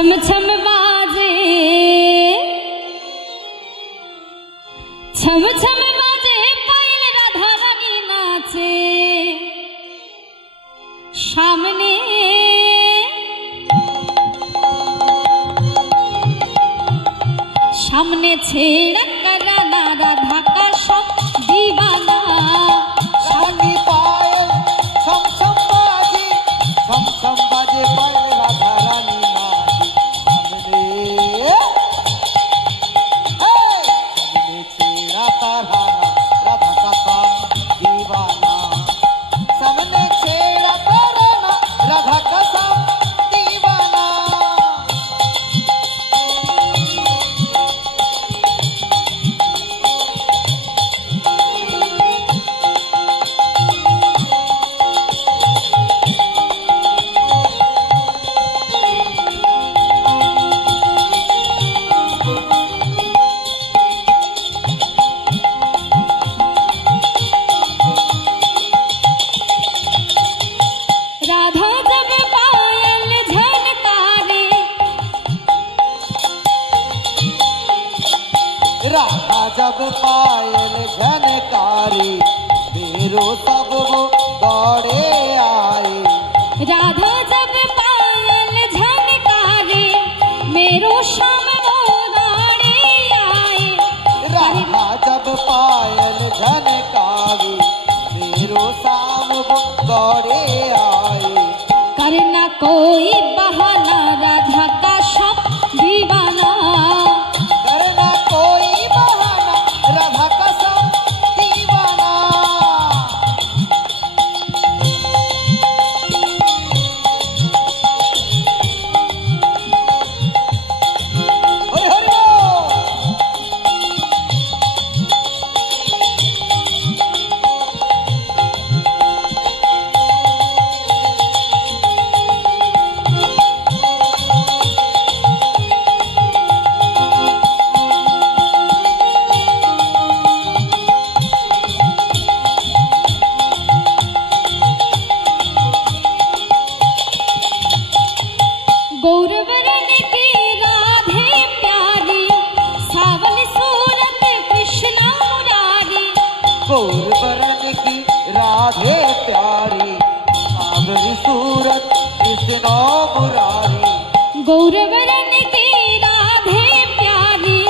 छम छम बाजे छम छम बाजे पायल राधा रानी नाचे सामने सामने छेड़ा कराना राधा का सब दीवाना रानी पायल छम छम बाजे पायल राधा रानी सामने छेड़ा कराना राधा का सब दीवाना राधा जब पायल झनकारी मेरो सब वो दौड़े आए राधा जब पायल झनकारी मेरो शाम वो दौड़े आए राधा जब पायल झनकारी मेरो शाम वो दौड़े आए करना कोई बहाना राधा का सब दीवाना करना कोई बहाना राधा का सब दीवाना गौरवरण की राधे प्यारी सावली सूरत कृष्ण मुरारी गौरवरण की राधे प्यारी सावली सूरत कृष्ण मुरारी गौरवरण की राधे प्यारी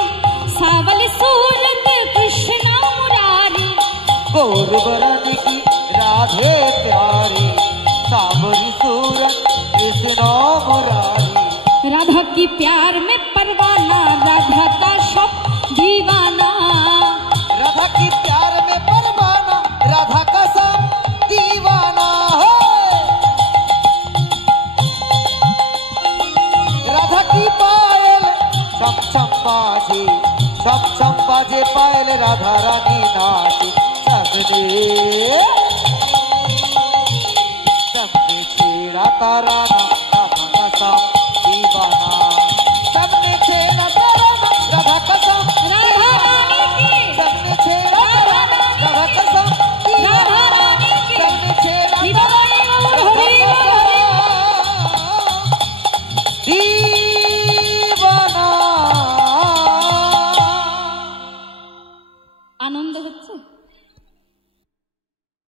सावली सूरत कृष्ण मुरारी गौरवरण की राधे प्यारी सावली सूरत कृष्ण मुरारी राधा की प्यार में परवाना राधा का सब दीवाना राधा की प्यार में परवाना राधा का सब दीवाना हो राधा की पायल छम छम बाजे पायल राधा रानी नाचे सबने छेड़ा ताराना